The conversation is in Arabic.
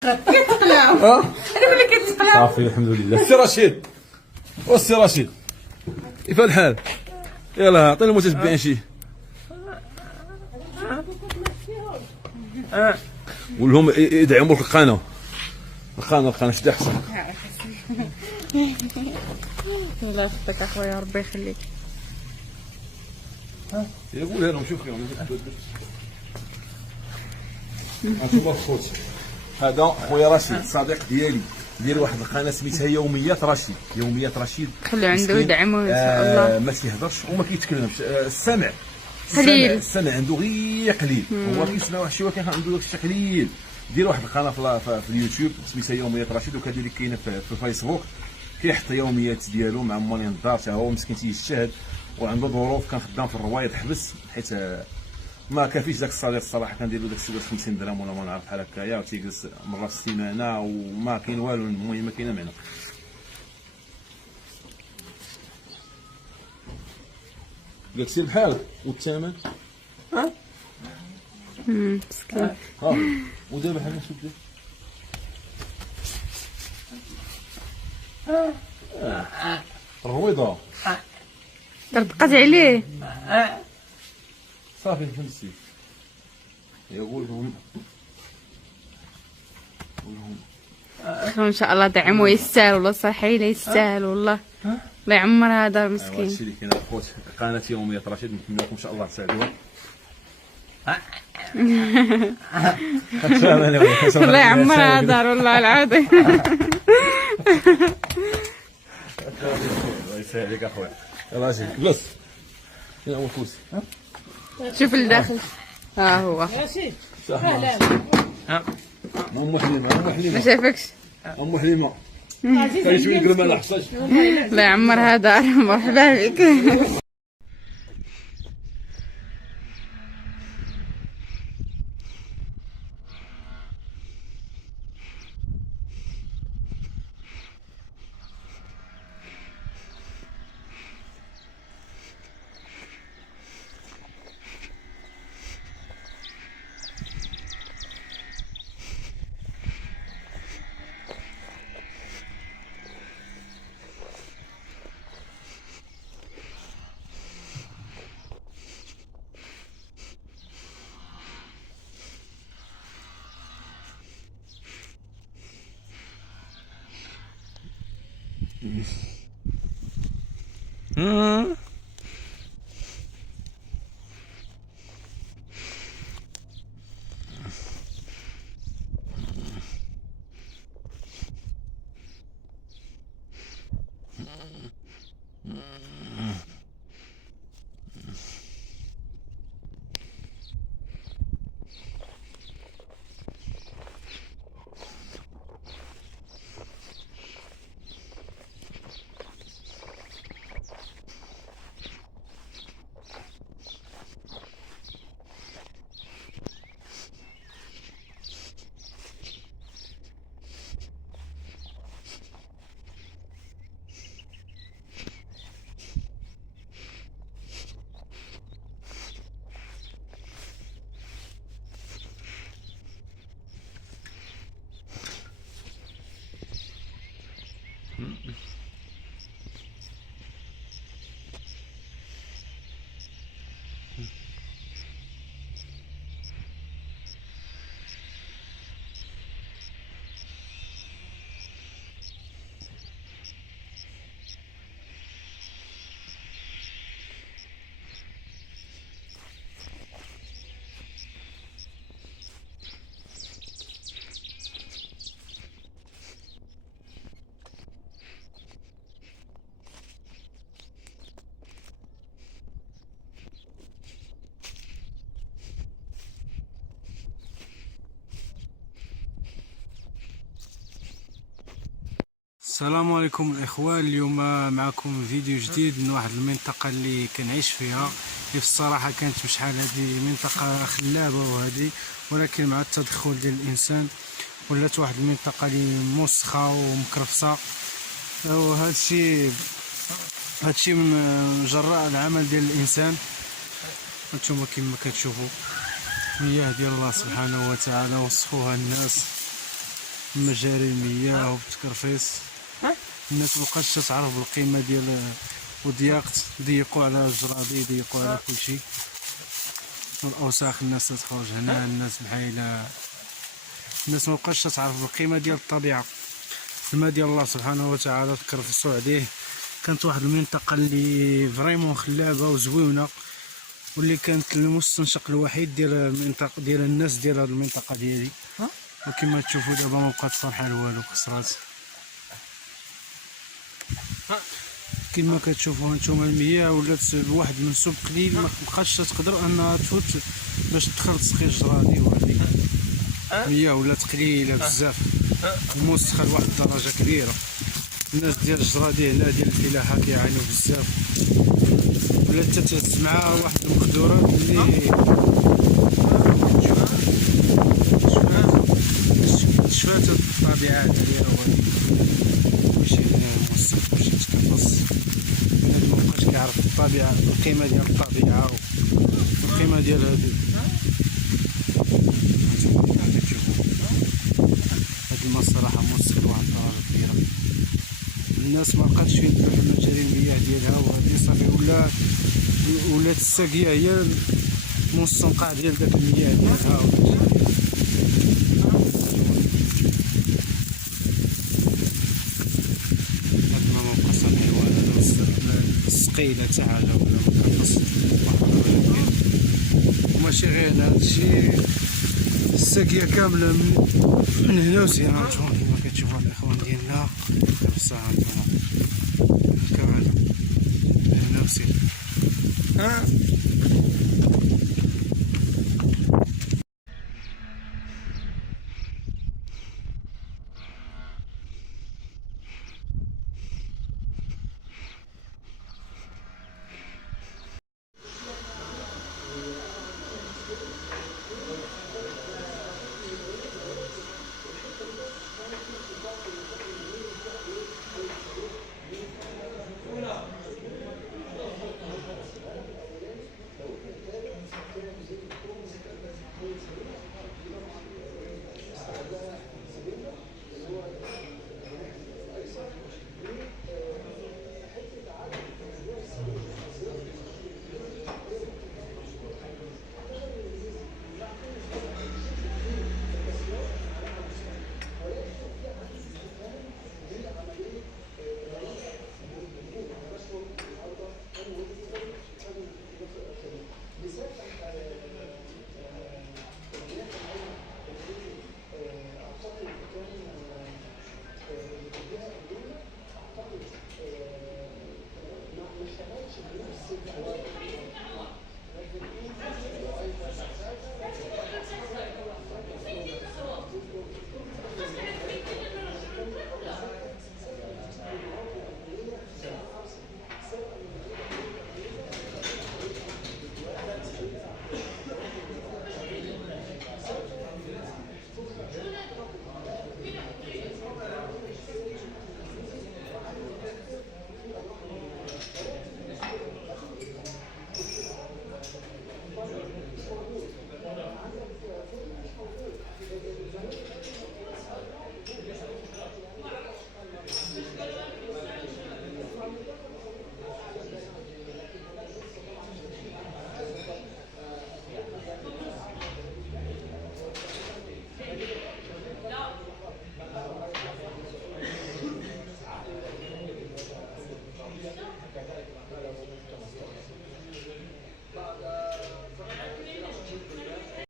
كيتقلاو انا ولا كيتقلاو صافي الحمد لله. السي رشيد والسي رشيد كيف الحال؟ يلاه عطينا المتتبعين شي ولهم يدعموا لك القناه شدا احسن. الله يخليك اخويا ربي يخليك. قولها لهم شوف فيهم انتما خوتي. هذا خويا رشيد صديق ديالي ديال واحد القناه سميتها يوميات رشيد. يوميات رشيد خلوا عنده يدعموه ان شاء الله. ما تيهضرش وما كيتكلمش. السمع قليل. السمع عنده غير قليل. هو كيسمع واحد الشيء ولكن عنده داك الشيء قليل. دير واحد القناه في اليوتيوب سميتها يوميات رشيد وكذلك كاينه في الفيسبوك. كيحط يوميات ديالو مع مالين الدار حتى هو مسكين تيجتهد وعنده ظروف. كان خدام في الروايض حبس حيت ما كافيش داك الصالير الصراحه. كندير له داك السيده 50 درهم ولا ما نعرف بحال هكايا وتيجلس مره في السيمانه وما كاين والو. المهم ما كاينه معنا. قلت لي بحال والثمن مسكين. ها ودابا بحال ما شدي الرويضه طرطقات عليه. صافي فهمتي. يقول لهم ان شاء الله دعموه يستاهل والله صحيح لا يستاهل والله. الله يعمر هذا هادشي مسكين. اللي كاين اخوت. قناه يوميات رشيد نتمنى لكم ان شاء الله تساعدوها. الله يعمر هذا والله العظيم. الله يسهلك اخويا. يلاه اجي جلس. فين هو الكرسي؟ شوف الداخل ها هو ام حليمه ام ما حليمه شافكش. ام حليمه كاين شويه قرمه على حصاش. الله يعمر هذا مرحبا بك. السلام عليكم الاخوان. اليوم معكم فيديو جديد من واحد المنطقه اللي كنعيش فيها. اللي في الصراحه كانت بشحال هذه منطقه خلابه وهذه، ولكن مع التدخل ديال الانسان ولات واحد المنطقه اللي موسخه ومكرفصه. وهادشي من جراء العمل ديال الانسان. هانتوما كما كتشوفوا مياه ديال الله سبحانه وتعالى وصفوها الناس مجاري المياه وبتكرفيس. الناس مبقاش تعرف بالقيمه ديال وضيقت، ضيقوا على الجرادي، ضيقوا على كلشي. والاوساخ الناس تخرج هنا، الناس بحال الناس مبقاش تعرف بالقيمه ديال الطبيعه. الماء ديال الله سبحانه وتعالى تكرفسوا عليه. كانت واحد المنطقه اللي فريمون خلابه وزوينه، واللي كانت المستنشق الوحيد ديال المنطقه ديال الناس ديال هذه المنطقه ديالي. وكما تشوفوا دابا ما بقات صالحه لوالو، خسرات. كما كتشوفوا نتوما المياه ولات بواحد المنسوب قليل، ما بقاتش تقدر انها تفوت باش تدخل تسقي الجرادي. وهذه المياه ولات قليله بزاف، الموسخه لواحد الدرجه كبيره. الناس ديال الجرادي هنا ديال الفلاحه كيعانيو بزاف، ولات تتهز مع واحد المخدرات اللي شفات الطبيعه ديالها. كلشي هنا موسخ، كلشي تكرفس. بنادم مبقاش كيعرف الطبيعه، القيمه ديال الطبيعه والقيمه ديال هادي. هاد الماء الصراحه موسخ لواحد الدرجه كبيره. الناس ما بقاتش يديروا في مجاري المياه ديالها، وهادي صافي ولات الساقيه هي المستنقع ديال داك المياه ديالها. السقيله تاع حاجه ولا مكرفس واحد الدرجه كبيره. وماشي غير هادشي، الساقيه كامله من هنا وزينه. هانتوما كيما كتشوفوا الاخوان ديالنا كرفسه. هانتوما كامله من هنا وزينه.